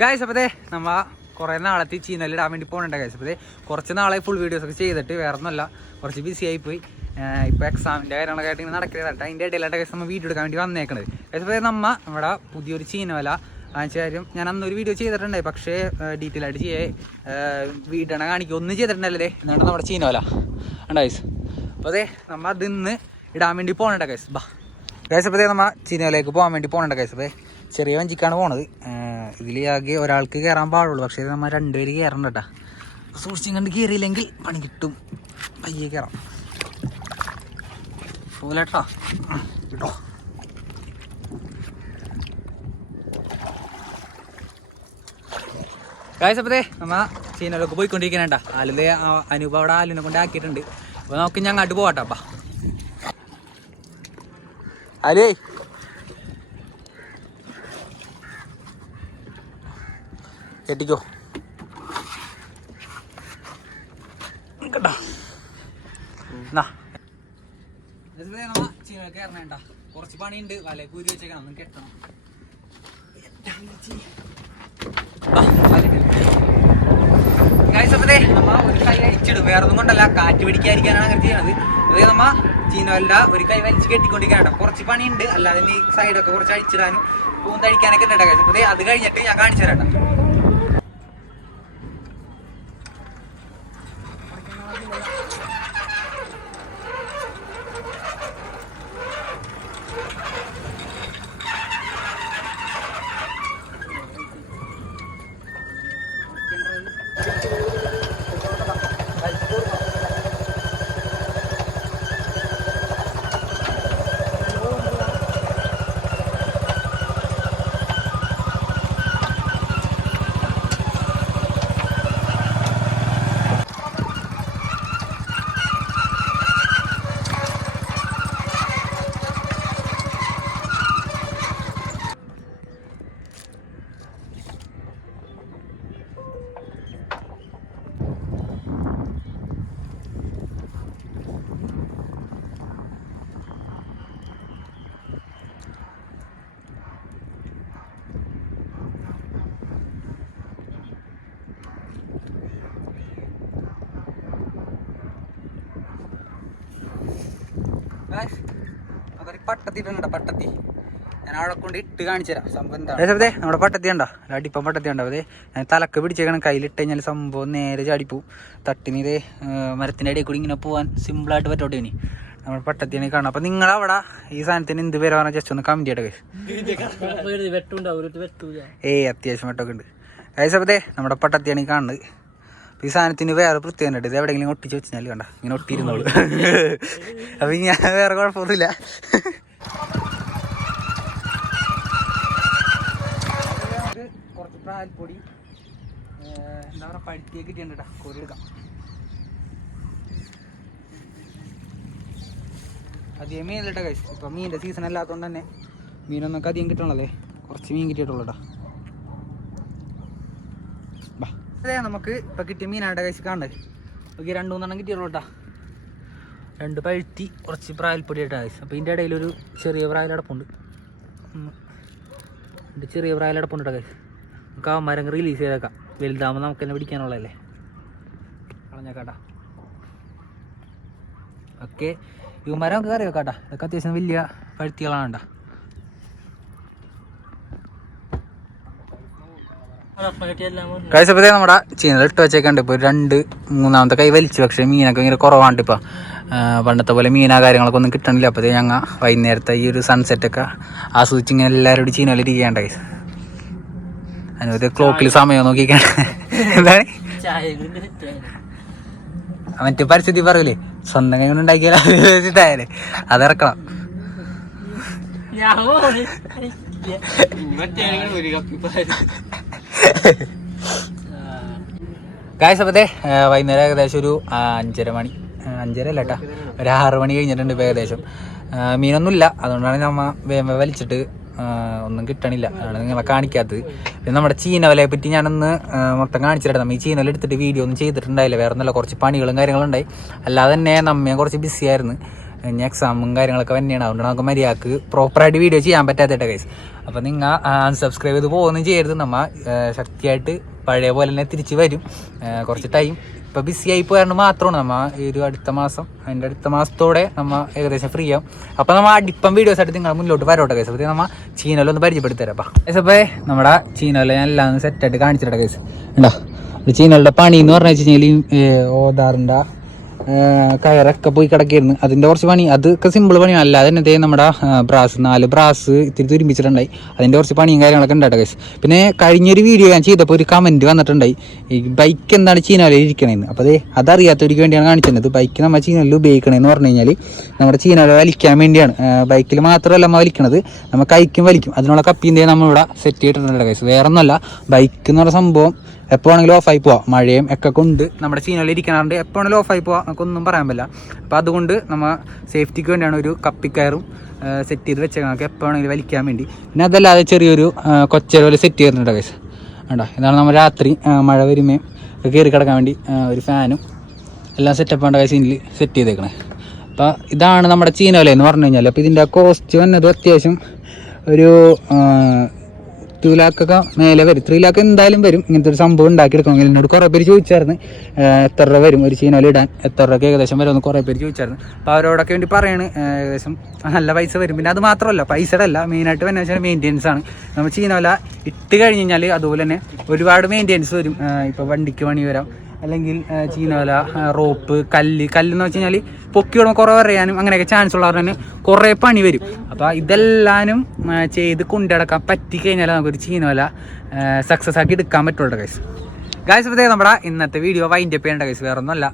Guys അപ്പതേ നമ്മ കുറേ നാളത്തെ ചീനലിടാൻ വേണ്ടി പോകുന്നുണ്ട് ഗൈസ്. അപ്പതേ കുറച്ച് നാളെ ഫുൾ വീഡിയോസൊക്കെ ചെയ്തിട്ട് വേറെ ഒന്നുമല്ല, കുറച്ച് ബിസി ആയിപ്പോയി. ഇപ്പോൾ എക്സാമിൻ്റെ കാര്യങ്ങളൊക്കെ ആയിട്ട് ഇങ്ങനെ നടക്കുന്നത് അതിൻ്റെ ഇടയിലായിട്ട് ഗൈസ് നമ്മൾ വീഡിയോ എടുക്കാൻ വേണ്ടി വന്നേക്കണത്. ഗൈസ് അപ്പതേ നമ്മുടെ പുതിയൊരു ചീനവല വാങ്ങിച്ച കാര്യം ഞാൻ അന്നൊരു വീഡിയോ ചെയ്തിട്ടുണ്ടായി, പക്ഷേ ഡീറ്റെയിൽ ആയിട്ട് വീഡിയോ കാണിക്കുക ഒന്നും ചെയ്തിട്ടുണ്ടല്ലേ. എന്നാണ് നമ്മുടെ ചീനവല ഉണ്ട് ഗൈസ്. അപ്പോൾ അതെ നമ്മൾ അതിന്ന് ഇടാൻ വേണ്ടി പോകുന്നുണ്ട് ഗൈസ്. ഗൈസ് അപ്പതേ നമ്മൾ ചീനവലയിലേക്ക് പോകാൻ വേണ്ടി പോകുന്നുണ്ട് ഗൈസ്. അപ്പോൾ ചെറിയ വഞ്ചിക്കാണ് പോണത്. ഇതിൽ ആകെ ഒരാൾക്ക് കയറാൻ പാടുള്ളൂ, പക്ഷേ നമ്മൾ രണ്ടുപേര് കയറണ്ട കേട്ടോ. സൂക്ഷിച്ചും കണ്ട് കയറിയില്ലെങ്കിൽ പണി കിട്ടും. പയ്യെ കയറാം പോലെട്ടാ കേട്ടോ. ഗൈസ് അപ്പതേ നമ്മൾ ചീനയിലൊക്കെ പോയിക്കൊണ്ടിരിക്കണേട്ടാ. ആലുവെ അനൂപ അവിടെ ആലുവിനെ കൊണ്ട് ആക്കിയിട്ടുണ്ട്. അപ്പോൾ നമുക്ക് ഞാൻ അങ്ങോട്ട് പോവാട്ടോ. അപ്പം അലേ കെട്ടിക്കോ കേട്ടോ. കയറണേണ്ട കുറച്ച് പണിയുണ്ട്. വല കൂരി വെച്ചേക്കണം, ഒന്നും കെട്ടണം. ഗൈസപ്പതേ നമ്മ ഒരു കൈ അടിച്ചിടും, വേറെ ഒന്നും കൊണ്ടല്ല, കാറ്റ് പിടിക്കാതിരിക്കാനാണ് അങ്ങനെ ചെയ്യണത്. അതേ നമ്മ ചീനവലിന്റെ ഒരു കൈ വലിച്ച് കെട്ടിക്കൊണ്ടിരിക്കാനോ കുറച്ച് പണിയുണ്ട്. അല്ലാതെ ഈ സൈഡൊക്കെ കുറച്ച് അടിച്ചിടാനും പൂന്തടിക്കാനൊക്കെ ഉണ്ട് ഗൈസപ്പതേ. അത് കഴിഞ്ഞിട്ട് ഞാൻ കാണിച്ചു തരാം. അതൊരു പട്ടത്തിട്ടുണ്ട്, പട്ടത്തി ഞാൻ അവിടെ കൊണ്ട് ഇട്ട് കാണിച്ചു തരാം. സംഭവം എന്താ നമ്മുടെ പട്ടത്തി ഉണ്ടോ, അടിപ്പം പട്ടത്തി ഉണ്ടോ. അതെ ഞാൻ തലക്ക് പിടിച്ചേക്കണം, കയ്യിലിട്ട് കഴിഞ്ഞാൽ സംഭവം നേരെ ചാടിപ്പോവും. തട്ടിനിതേ മരത്തിൻ്റെ ഇടയിൽ കൂടി ഇങ്ങനെ പോകാൻ സിമ്പിളായിട്ട് പറ്റോട്ടെ. ഇനി നമ്മുടെ പട്ടത്തിയാണ് കാണാം. അപ്പം നിങ്ങളവിടെ ഈ സാധനത്തിന് എന്ത് പേര് പറഞ്ഞാൽ ജസ്റ്റ് ഒന്ന് കമന്റ് ചെയ്യട്ടെ. അത്യാവശ്യം വെട്ടമൊക്കെ ഉണ്ട് ഗൈസ്. അപ്പതേ നമ്മുടെ പട്ടത്തിയാണ് ഈ കാണുന്നത്. ഈ സാധനത്തിന് വേറെ പ്രത്യേകം ഉണ്ട്. ഇത് എവിടെയെങ്കിലും ഒട്ടിച്ച് വെച്ചാൽ കണ്ട ഇങ്ങനെ ഒട്ടിയിരുന്നോളൂ. അപ്പൊ ഞാൻ വേറെ കുഴപ്പമൊന്നുമില്ല. കുറച്ച് പ്രാൽപ്പൊടി എന്താ പറയുക പഴുത്തിയൊക്കെ കിട്ടിയുണ്ടാ കോരി എടുക്കാം. അധികം മീനിലിട്ട കഴിച്ചു. ഇപ്പം മീനിൻ്റെ സീസൺ അല്ലാത്തതുകൊണ്ട് തന്നെ മീനൊന്നൊക്കെ അധികം കിട്ടണല്ലേ, കുറച്ച് മീൻ കിട്ടിയിട്ടുള്ളൂട്ടാ. അതെ നമുക്ക് ഇപ്പം കിട്ടിയ മീനായിട്ട് കഴിച്ച് കാണണ്ടേ. ഓക്കെ 2-3 കിട്ടിയുള്ളൂ കേട്ടാ. 2 പഴുത്തി കുറച്ച് പ്രായൽപ്പൊടി ആയിട്ടാ കഴിച്ചു. അപ്പോൾ ഇതിൻ്റെ ഇടയിലൊരു ചെറിയ പ്രായലടപ്പുണ്ട്. ചെറിയ പ്രായലടപ്പുണ്ട് കേട്ടോ കഴിച്ചു. നമുക്ക് ആ മരം റിലീസ് ചെയ്തേക്കാം. വലുതാകുമ്പോൾ നമുക്ക് തന്നെ പിടിക്കാനുള്ളതല്ലേ. കളഞ്ഞേക്കാട്ടാ. ഓക്കെ ഈ മരം നമുക്ക് കറി വെക്കാട്ടാ. ഇതൊക്കെ അത്യാവശ്യം വലിയ പഴുത്തികളാണ് കേട്ടോ. കഴിച്ചപ്പോഴത്തേ നമ്മുടെ ചീനൽ ഇട്ട് വെച്ചേക്കണ്ട്. ഇപ്പോൾ 2-3 കൈ വലിച്ചു, പക്ഷേ മീനൊക്കെ ഭയങ്കര കുറവാണ്ട്. ഇപ്പം പണ്ടത്തെ പോലെ മീനാ കാര്യങ്ങളൊക്കെ ഒന്നും കിട്ടണില്ല. അപ്പോഴത്തേ ഞങ്ങൾ വൈകുന്നേരത്തെ ഈ ഒരു സൺസെറ്റൊക്കെ ആസ്വദിച്ച് ഇങ്ങനെ എല്ലാവരോടും ചീനലിരിക്കുകയുണ്ട്. കഴിച്ചു അതിനകത്ത് ക്ലോക്കിൽ സമയം നോക്കിക്കാണ്. എന്താണ് മറ്റു പരിസ്ഥിതി പറയൂലേ, സ്വന്തം കൈ കൊണ്ട് ഉണ്ടാക്കിയാലേ അതിറക്കണം. ഗൈസ് അപ്പത്തേ വൈകുന്നേരം ഏകദേശം ഒരു 5:30 മണി, 5:30 അല്ല കേട്ടോ, ഒരു 6 മണി കഴിഞ്ഞിട്ടുണ്ട് ഇപ്പോൾ ഏകദേശം. മീനൊന്നുമില്ല, അതുകൊണ്ടാണ് നമ്മൾ വേഗം വലിച്ചിട്ട് ഒന്നും കിട്ടണില്ല, അതാണ് നിങ്ങളെ കാണിക്കാത്തത്. പിന്നെ നമ്മുടെ ചീനവലയെ പറ്റി ഞാനൊന്ന് മൊത്തം കാണിച്ചിട്ട്, നമ്മൾ ഈ ചീനവല എടുത്തിട്ട് വീഡിയോ ഒന്നും ചെയ്തിട്ടുണ്ടായില്ല, വേറെ ഒന്നുമല്ല, കുറച്ച് പണികളും കാര്യങ്ങളും ഉണ്ടായി. അല്ലാതെ തന്നെ നമ്മയും കുറച്ച് ബിസി ആയിരുന്നു. ഇനി എക്സാമും കാര്യങ്ങളൊക്കെ തന്നെയാണ്, അതുകൊണ്ട് നമുക്ക് മര്യാദക്ക് പ്രോപ്പറായിട്ട് വീഡിയോ ചെയ്യാൻ പറ്റാത്തട്ടെ ഗൈസ്. അപ്പോൾ നിങ്ങൾ അൺസബ്സ്ക്രൈബ് ചെയ്ത് പോകുകയൊന്നും ചെയ്യരുത്. നമ്മൾ ശക്തിയായിട്ട് പഴയ പോലെ തന്നെ തിരിച്ച് വരും. കുറച്ച് ടൈം ഇപ്പോൾ ബിസി ആയി പോയാണ്ട് മാത്രമാണ് നമ്മൾ ഈ ഒരു അടുത്ത മാസത്തോടെ നമ്മൾ ഏകദേശം ഫ്രീ ആവും. അപ്പോൾ നമ്മൾ അടിപ്പം വീഡിയോസ് ആയിട്ട് നിങ്ങൾ മുന്നോട്ട് വരോട്ടെ കേസ്. അപ്പോൾ നമ്മൾ ചീനലൊന്ന് പരിചയപ്പെടുത്തി തരാം. അപ്പോൾ നമ്മുടെ ചീനല ഞാൻ എല്ലാം സെറ്റായിട്ട് കാണിച്ചിട്ടെ കേസ്. ഉണ്ടോ ചീനലുടെ പണി എന്ന് പറഞ്ഞു വെച്ച് കഴിഞ്ഞാൽ ഓതാറിൻ്റെ കയറൊക്കെ പോയി കിടക്കായിരുന്നു. അതിൻ്റെ കുറച്ച് പണി, അതൊക്കെ സിമ്പിൾ പണിയാണ്. അല്ലാതെ തന്നെ നമ്മുടെ ബ്രാസ് 4 ബ്രാസ് ഇത്തിരി തുരുമ്പിച്ചിട്ടുണ്ടായി. അതിൻ്റെ കുറച്ച് പണിയും കാര്യങ്ങളൊക്കെ ഉണ്ടായിട്ട് കേസ്. പിന്നെ കഴിഞ്ഞൊരു വീഡിയോ ഞാൻ ചെയ്തപ്പോൾ ഒരു കമൻറ്റ് വന്നിട്ടുണ്ടായി, ഈ ബൈക്ക് എന്താണ് ചീനോലയിൽ ഇരിക്കണേന്ന്. അപ്പോൾ അതറിയാത്തവർക്ക് വേണ്ടിയാണ് കാണിച്ചത്. ബൈക്ക് നമ്മൾ ചീനോലയിൽ ഉപയോഗിക്കണമെന്ന് പറഞ്ഞു കഴിഞ്ഞാൽ നമ്മുടെ ചീനോല വലിക്കാൻ വേണ്ടിയാണ്. ബൈക്കിൽ മാത്രമല്ല നമ്മൾ വലിക്കണത്, നമ്മൾ കൈക്കും വലിക്കും. അതിനുള്ള കപ്പിൻ്റെ നമ്മളിവിടെ സെറ്റ് ചെയ്തിട്ടുണ്ട് കേസ്. വേറെ ഒന്നുമല്ല, ബൈക്ക് എന്ന് പറഞ്ഞ സംഭവം എപ്പോൾ വേണമെങ്കിലും ഓഫായി പോവാം. മഴയും ഒക്കെ കൊണ്ട് നമ്മുടെ ചീനോല ഇരിക്കാറുണ്ട്, എപ്പോൾ വേണമെങ്കിലും ഓഫായി പോവാം, നമുക്കൊന്നും പറയാൻ പറ്റില്ല. അപ്പോൾ അതുകൊണ്ട് നമ്മൾ സേഫ്റ്റിക്ക് വേണ്ടിയാണ് ഒരു കപ്പിക്കയറും സെറ്റ് ചെയ്ത് വെച്ചേക്കാം, നമുക്ക് എപ്പോൾ വേണമെങ്കിലും വലിക്കാൻ വേണ്ടി. പിന്നെ അതല്ലാതെ ചെറിയൊരു കൊച്ചര പോലെ സെറ്റ് ചെയ്തിട്ടുണ്ട് കേസ്. വേണ്ട, ഇതാണ് നമ്മൾ രാത്രി മഴ വരുമേ കയറി കിടക്കാൻ വേണ്ടി ഒരു ഫാനും എല്ലാം സെറ്റപ്പ് വേണ്ട സീനിൽ സെറ്റ് ചെയ്തേക്കണേ. അപ്പോൾ ഇതാണ് നമ്മുടെ ചീനോല എന്ന് പറഞ്ഞു കഴിഞ്ഞാൽ. അപ്പോൾ ഇതിൻ്റെ കോസ്റ്റ് വന്നത് അത്യാവശ്യം ഒരു 2 ലാഖൊക്കെ മേലെ വരും. 3 ലാഖ് എന്തായാലും വരും ഇങ്ങനത്തെ ഒരു സംഭവം ഉണ്ടാക്കിയെടുക്കണമെങ്കിൽ. എന്നോട് കുറേ പേര് ചോദിച്ചായിരുന്നു എത്ര രൂപ വരും ഒരു ചീനോല ഇടാൻ, എത്ര രൂപയ്ക്ക് ഏകദേശം വരുമെന്ന് കുറേ പേര് ചോദിച്ചായിരുന്നു. അപ്പോൾ അവരോടൊക്കെ വേണ്ടി പറയാണ് ഏകദേശം നല്ല പൈസ വരും. പിന്നെ അത് മാത്രമല്ല, പൈസയുടെ അല്ല, മെയിനായിട്ട് തന്നെ വെച്ചാൽ മെയിൻ്റെനൻസ് ആണ്. നമ്മൾ ചീനോല ഇട്ട് കഴിഞ്ഞ് കഴിഞ്ഞാൽ അതുപോലെ തന്നെ ഒരുപാട് മെയിൻ്റെനൻസ് വരും. ഇപ്പോൾ വണ്ടിക്ക് പണി വരാം, അല്ലെങ്കിൽ ചീനോല, റോപ്പ്, കല്ലെന്ന് വെച്ച് കഴിഞ്ഞാൽ പൊക്കി വിടുമ്പോൾ കുറേ പറയാനും അങ്ങനെയൊക്കെ ചാൻസ് ഉള്ളവർ തന്നെ കുറേ പണി വരും. അപ്പോൾ ഇതെല്ലാനും ചെയ്ത് കൊണ്ടടക്കാൻ പറ്റിക്കഴിഞ്ഞാൽ നമുക്കൊരു ചീനോല സക്സസ് ആക്കി എടുക്കാൻ പറ്റുള്ളൂ ഗൈസ്. അപ്പോൾ നമ്മുടെ ഇന്നത്തെ വീഡിയോ വൈൻഡപ്പ് ചെയ്യേണ്ട ഗൈസ്. വേറെ ഒന്നുമല്ല,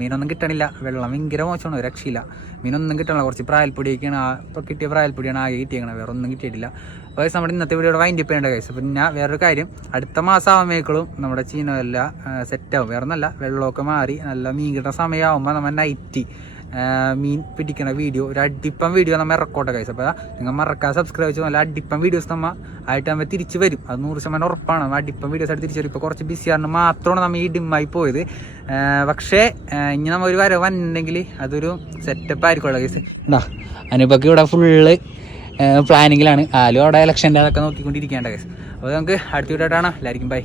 മീനൊന്നും കിട്ടണില്ല, വെള്ളം ഭയങ്കര മോശമാണ്, രക്ഷയില്ല. മീനൊന്നും കിട്ടണില്ല, കുറച്ച് പ്രായൽപ്പൊടിയൊക്കെയാണ് ഇപ്പോൾ കിട്ടിയ പ്രായൽപ്പൊടിയാണ് ആകെ കിട്ടിയേക്കണം, വേറെ ഒന്നും കിട്ടിയിട്ടില്ല. അപ്പോൾ നമ്മുടെ ഇന്നത്തെ വീഡിയോ വൈൻഡപ്പ് ചെയ്യേണ്ട ഗൈസ്. പിന്നെ വേറൊരു കാര്യം, അടുത്ത മാസം ആകുമ്പോഴേക്കും നമ്മുടെ ചീനോല സെറ്റാവും. വേറെ ഒന്നല്ല, വെള്ളമൊക്കെ മാറി നല്ല മീൻ കിട്ടുന്ന സമയമാകുമ്പോൾ നമ്മൾ നൈറ്റ് മീൻ പിടിക്കുന്ന വീഡിയോ, ഒരു അടിപ്പം വീഡിയോ നമ്മൾ ഇറക്കോട്ടെ ഗൈസ്. അപ്പോൾ നിങ്ങൾ മറക്കാതെ സബ്സ്ക്രൈബ് ചെയ്തു. നല്ല അടിപ്പം വീഡിയോസ് നമ്മൾ ആയിട്ട് നമ്മൾ തിരിച്ച് വരും, അത് 100% ഉറപ്പാണ്. നമ്മൾ അടിപ്പം വീഡിയോസ് ആയിട്ട് തിരിച്ചു വരും. ഇപ്പോൾ കുറച്ച് ബിസിയാണ് മാത്രമാണ് നമ്മൾ ഈ ഡിമ്മായി പോയത്. പക്ഷേ ഇനി നമ്മൾ ഒരു വരവ് വന്നിട്ടുണ്ടെങ്കിൽ അതൊരു സെറ്റപ്പ് ആയിരിക്കുമല്ലോ ഗൈസ്. ഉണ്ടാ അനുപൊക്കെ ഇവിടെ ഫുള്ള് പ്ലാനിങ്ങിലാണ്. ആലും അവിടെ ഇലക്ഷൻ്റെ അതൊക്കെ നോക്കിക്കൊണ്ടിരിക്കേണ്ട ഗൈസ്. അപ്പോൾ നമുക്ക് അടുത്ത വീഡിയോ ആയിട്ടാണ്. എല്ലാവർക്കും ബൈ.